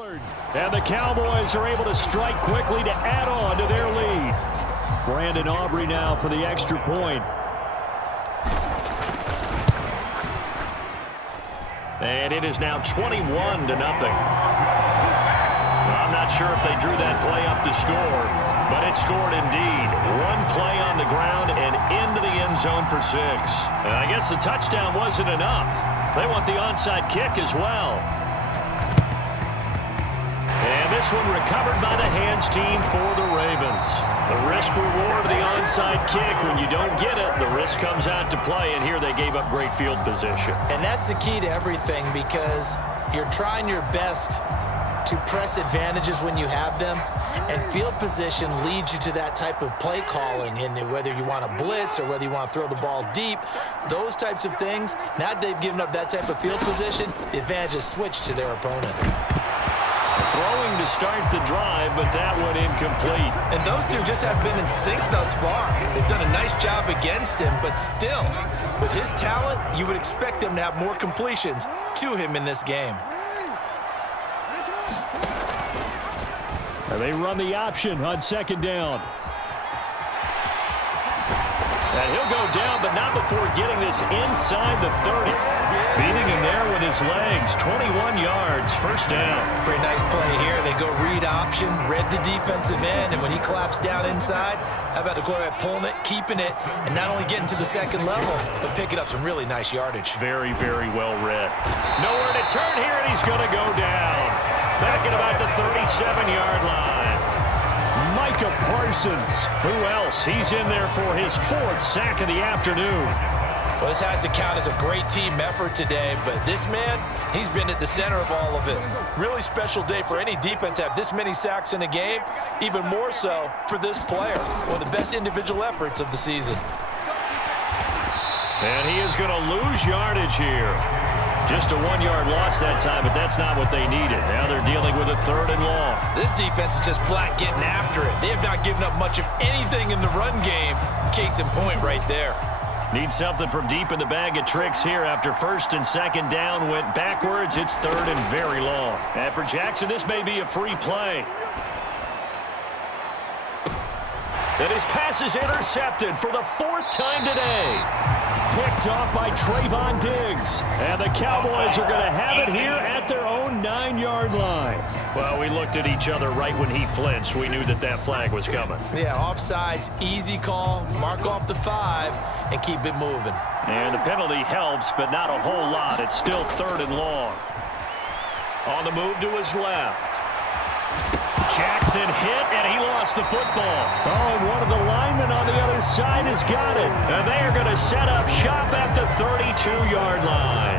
And the Cowboys are able to strike quickly to add on to their lead. Brandon Aubrey now for the extra point. And it is now 21-0. I'm not sure if they drew that play up to score, but it scored indeed. One play on the ground and into the end zone for 6. And I guess the touchdown wasn't enough. They want the onside kick as well. And this one recovered by the hands team for the Ravens. The risk-reward of the onside kick, when you don't get it, the risk comes out to play, and here they gave up great field position. And that's the key to everything, because you're trying your best to press advantages when you have them, and field position leads you to that type of play calling. And whether you want to blitz or whether you want to throw the ball deep, those types of things, now that they've given up that type of field position, the advantage is switched to their opponent. Throwing to start the drive, but that one incomplete. And those two just have been in sync thus far. They've done a nice job against him, but still, with his talent, you would expect him to have more completions to him in this game. And they run the option on second down. And he'll go down, but not before getting this inside the 30. Beating him there with his legs, 21 yards, first down. Pretty nice play here. They go read option, read the defensive end, and when he collapsed down inside, how about the quarterback pulling it, keeping it, and not only getting to the second level, but picking up some really nice yardage. Very, very well read. Nowhere to turn here, and he's going to go down. Back at about the 37-yard line. Micah Parsons. Who else? He's in there for his 4th sack of the afternoon. Well, this has to count as a great team effort today, but this man, he's been at the center of all of it. Really special day for any defense to have this many sacks in a game, even more so for this player. One of the best individual efforts of the season. And he is going to lose yardage here. Just a 1-yard loss that time, but that's not what they needed. Now they're dealing with a 3rd and long. This defense is just flat getting after it. They have not given up much of anything in the run game. Case in point right there. Need something from deep in the bag of tricks here after 1st and 2nd down went backwards. It's 3rd and very long. And for Jackson, this may be a free play. And his pass is intercepted for the 4th time today. Picked off by Trayvon Diggs. And the Cowboys are going to have it here at their own 9-yard line. Well, we looked at each other right when he flinched. We knew that that flag was coming. Yeah, offsides, easy call, mark off the 5, and keep it moving. And the penalty helps, but not a whole lot. It's still 3rd and long. On the move to his left. Jackson hit, and he lost the football. Oh, and one of the linemen on the other side has got it. And they are going to set up shop at the 32-yard line.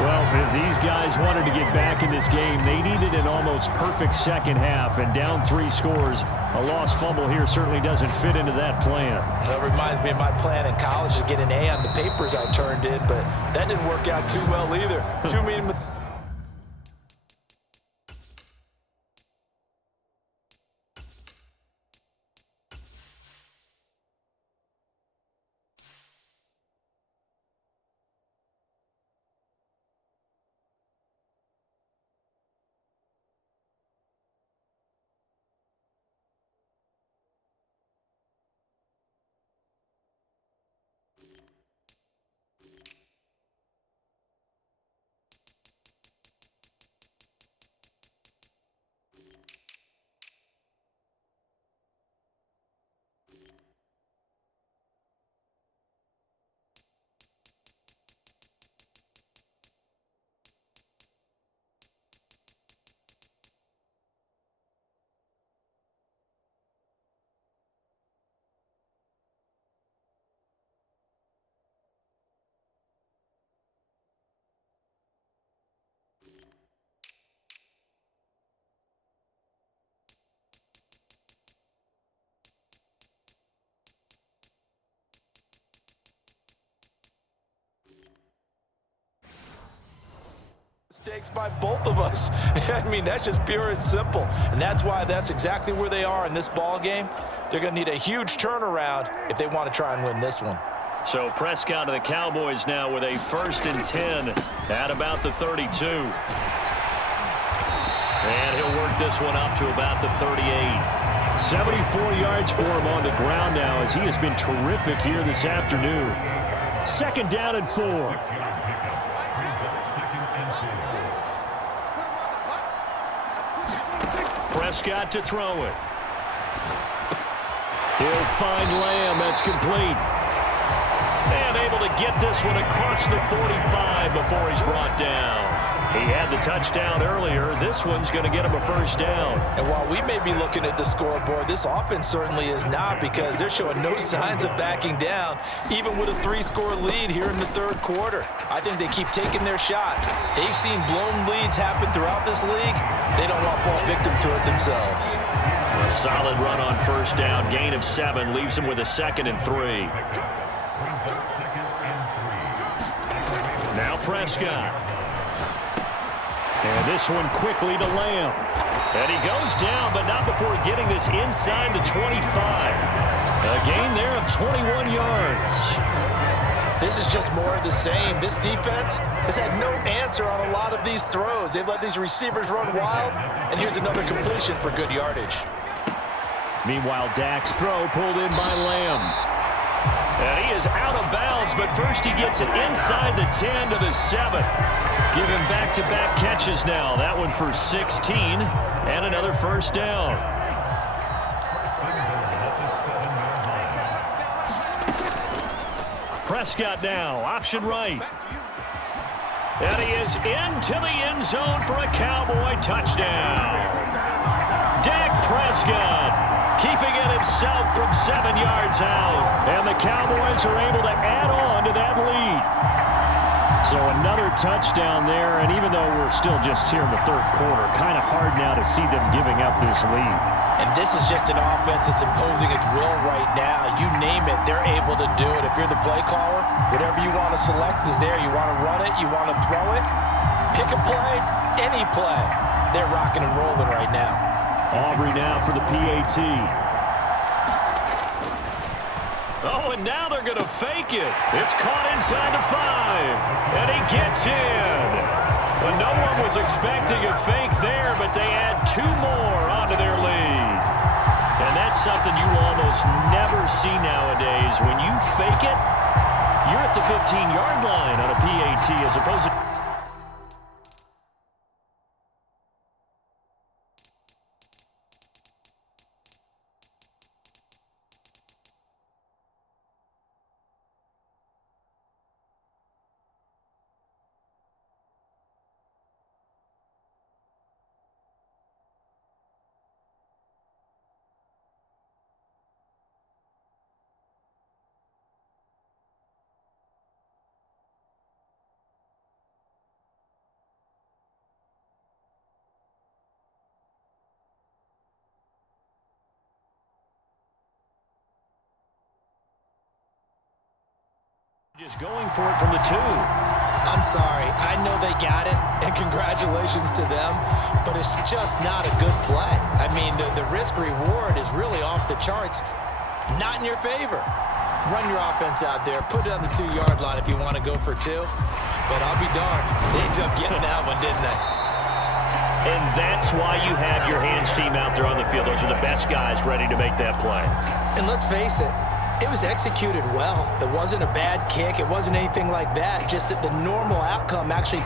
Well, if these guys wanted to get back in this game, they needed an almost perfect second half. And down 3 scores, a lost fumble here certainly doesn't fit into that plan. That reminds me of my plan in college to get an A on the papers I turned in, but that didn't work out too well either. Too mean. Mistakes by both of us. I mean, that's just pure and simple. And that's why that's exactly where they are in this ball game. They're going to need a huge turnaround if they want to try and win this one. So Prescott and the Cowboys now with a 1st and 10 at about the 32. And he'll work this one up to about the 38. 74 yards for him on the ground now as he has been terrific here this afternoon. Second down and 4. Prescott to throw it. He'll find Lamb. That's complete. And able to get this one across the 45 before he's brought down. He had the touchdown earlier. This one's going to get him a first down. And while we may be looking at the scoreboard, this offense certainly is not, because they're showing no signs of backing down, even with a 3-score lead here in the third quarter. I think they keep taking their shots. They've seen blown leads happen throughout this league. They don't want to fall victim to it themselves. A solid run on first down. Gain of 7 leaves him with a 2nd and 3. Now Prescott. And this one quickly to Lamb. And he goes down, but not before getting this inside the 25. A gain there of 21 yards. This is just more of the same. This defense has had no answer on a lot of these throws. They've let these receivers run wild, and here's another completion for good yardage. Meanwhile, Dak's throw pulled in by Lamb. And he is out of bounds, but first he gets it inside the 10 to the 7. Giving back-to-back catches now. That one for 16 and another first down. Prescott now, option right. And he is into the end zone for a Cowboy touchdown. Dak Prescott keeping it himself from 7 yards out. And the Cowboys are able to add on to that lead. So another touchdown there, and even though we're still just here in the third quarter, kind of hard now to see them giving up this lead. And this is just an offense that's imposing its will right now. You name it, they're able to do it. If you're the play caller, whatever you want to select is there. You want to run it, you want to throw it, pick a play, any play. They're rocking and rolling right now. Aubrey now for the PAT. Oh, and now they're going to fake it. It's caught inside the 5. And he gets in. But no one was expecting a fake there, but they add 2 more onto their lead. And that's something you almost never see nowadays. When you fake it, you're at the 15-yard line on a PAT as opposed to... Just going for it from the 2. I'm sorry. I know they got it, and congratulations to them, but it's just not a good play. I mean, the risk-reward is really off the charts, not in your favor. Run your offense out there. Put it on the 2-yard line if you want to go for 2, but I'll be darned. They ended up getting that one, didn't they? And that's why you have your hands team out there on the field. Those are the best guys ready to make that play. And let's face it, it was executed well. It wasn't a bad kick. It wasn't anything like that. Just that the normal outcome actually...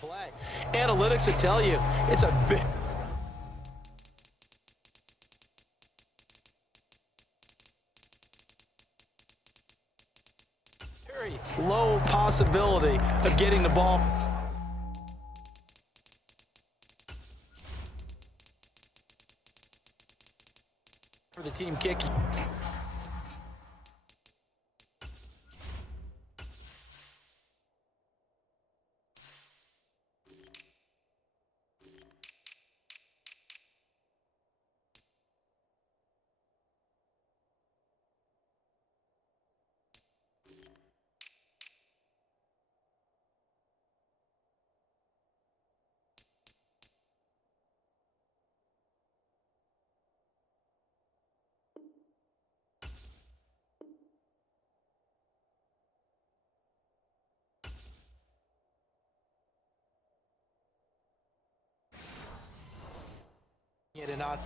play. Analytics will tell you it's a big... very low possibility of getting the ball. For the team kicking. It and not